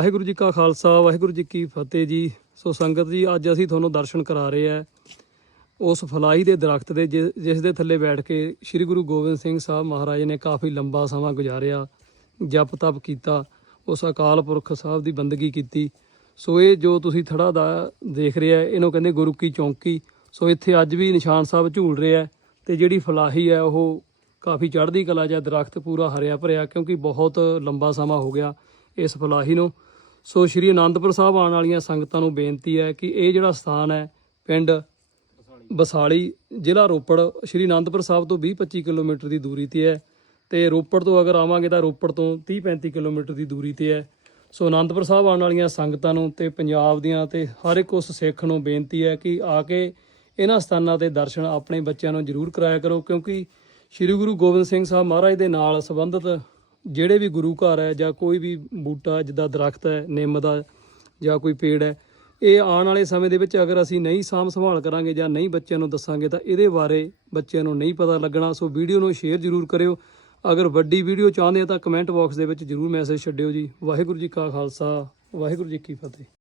ਵਾਹਿਗੁਰੂ ਜੀ ਕਾ ਖਾਲਸਾ, ਵਾਹਿਗੁਰੂ ਜੀ ਕੀ ਫਤਿਹ ਜੀ। ਸੋ ਸੰਗਤ ਜੀ, ਅੱਜ ਅਸੀਂ ਤੁਹਾਨੂੰ ਦਰਸ਼ਨ ਕਰਾ ਰਹੇ ਆ ਉਸ ਫਲਾਈ ਦੇ ਦਰਖਤ ਦੇ, ਜਿ- ਜਿਸ ਦੇ ਥੱਲੇ ਬੈਠ ਕੇ ਸ੍ਰੀ ਗੁਰੂ ਗੋਬਿੰਦ ਸਿੰਘ ਸਾਹਿਬ ਮਹਾਰਾਜ ਨੇ ਕਾਫੀ ਲੰਬਾ ਸਮਾਂ ਗੁਜ਼ਾਰਿਆ, ਜਪ ਤਪ ਕੀਤਾ, ਉਸ ਅਕਾਲ ਪੁਰਖ ਸਾਹਿਬ ਦੀ ਬੰਦਗੀ ਕੀਤੀ। ਸੋ ਇਹ ਜੋ ਤੁਸੀਂ ਥੜਾ ਦਾ ਦੇਖ ਰਿਹਾ ਇਹਨੂੰ ਕਹਿੰਦੇ ਗੁਰੂ ਕੀ ਚੌਂਕੀ। ਸੋ ਇੱਥੇ ਅੱਜ ਵੀ ਨਿਸ਼ਾਨ ਸਾਹਿਬ ਝੂਲ ਰਿਹਾ ਤੇ ਜਿਹੜੀ ਫਲਾਹੀ ਹੈ ਉਹ ਕਾਫੀ ਚੜ੍ਹਦੀ ਕਲਾ ਜਾਂ ਦਰਖਤ ਪੂਰਾ ਹਰਿਆ ਭਰਿਆ ਕਿਉਂਕਿ ਬਹੁਤ ਲੰਬਾ ਸਮਾਂ ਹੋ ਗਿਆ ਇਸ ਫਲਾਹੀ ਨੂੰ। ਸੋ ਸ਼੍ਰੀ ਅਨੰਦਪੁਰ ਸਾਹਿਬ ਆਉਣ ਵਾਲੀਆਂ ਸੰਗਤਾਂ ਨੂੰ ਬੇਨਤੀ ਹੈ ਕਿ ਇਹ ਜਿਹੜਾ ਸਥਾਨ ਹੈ, ਪਿੰਡ ਬਸਾਲੀ, ਜ਼ਿਲ੍ਹਾ ਰੋਪੜ, ਸ਼੍ਰੀ ਅਨੰਦਪੁਰ ਸਾਹਿਬ ਤੋਂ 20-25 ਕਿਲੋਮੀਟਰ ਦੀ ਦੂਰੀ ਤੇ ਹੈ ਤੇ ਰੋਪੜ ਤੋਂ ਅਗਰ ਆਵਾਂਗੇ ਤਾਂ ਰੋਪੜ ਤੋਂ 30-35 ਕਿਲੋਮੀਟਰ ਦੀ ਦੂਰੀ ਤੇ ਹੈ। ਸੋ ਅਨੰਦਪੁਰ ਸਾਹਿਬ ਆਉਣ ਵਾਲੀਆਂ ਸੰਗਤਾਂ ਨੂੰ ਤੇ ਪੰਜਾਬ ਦੀਆਂ ਤੇ ਹਰ ਇੱਕ ਉਸ ਸਿੱਖ ਨੂੰ ਬੇਨਤੀ ਹੈ ਕਿ ਆ ਕੇ ਇਹਨਾਂ ਸਥਾਨਾਂ ਤੇ ਦਰਸ਼ਨ ਆਪਣੇ ਬੱਚਿਆਂ ਨੂੰ ਜ਼ਰੂਰ ਕਰਾਇਆ ਕਰੋ, ਕਿਉਂਕਿ ਸ੍ਰੀ ਗੁਰੂ ਗੋਬਿੰਦ ਸਿੰਘ ਸਾਹਿਬ ਮਹਾਰਾਜ ਦੇ ਨਾਲ ਸੰਬੰਧਿਤ ਜਿਹੜੇ ਵੀ ਗੁਰੂ ਘਰ ਹੈ ਜਾਂ ਕੋਈ ਵੀ ਬੂਟਾ ਜਿੱਦਾਂ ਦਰਖਤ ਹੈ, ਨਿੰਮ ਦਾ ਜਾਂ ਕੋਈ ਪੇੜ ਹੈ, ਇਹ ਆਉਣ ਵਾਲੇ ਸਮੇਂ ਦੇ ਵਿੱਚ ਅਗਰ ਅਸੀਂ ਨਹੀਂ ਸਾਂਭ ਸੰਭਾਲ ਕਰਾਂਗੇ ਜਾਂ ਨਹੀਂ ਬੱਚਿਆਂ ਨੂੰ ਦੱਸਾਂਗੇ ਤਾਂ ਇਹਦੇ ਬਾਰੇ ਬੱਚਿਆਂ ਨੂੰ ਨਹੀਂ ਪਤਾ ਲੱਗਣਾ। ਸੋ ਵੀਡੀਓ ਨੂੰ ਸ਼ੇਅਰ ਜ਼ਰੂਰ ਕਰਿਓ। ਅਗਰ ਵੱਡੀ ਵੀਡੀਓ ਚਾਹੁੰਦੇ ਆ ਤਾਂ ਕਮੈਂਟ ਬਾਕਸ ਦੇ ਵਿੱਚ ਜ਼ਰੂਰ ਮੈਸੇਜ ਛੱਡਿਓ ਜੀ। ਵਾਹਿਗੁਰੂ ਜੀ ਕਾ ਖਾਲਸਾ, ਵਾਹਿਗੁਰੂ ਜੀ ਕੀ ਫਤਿਹ।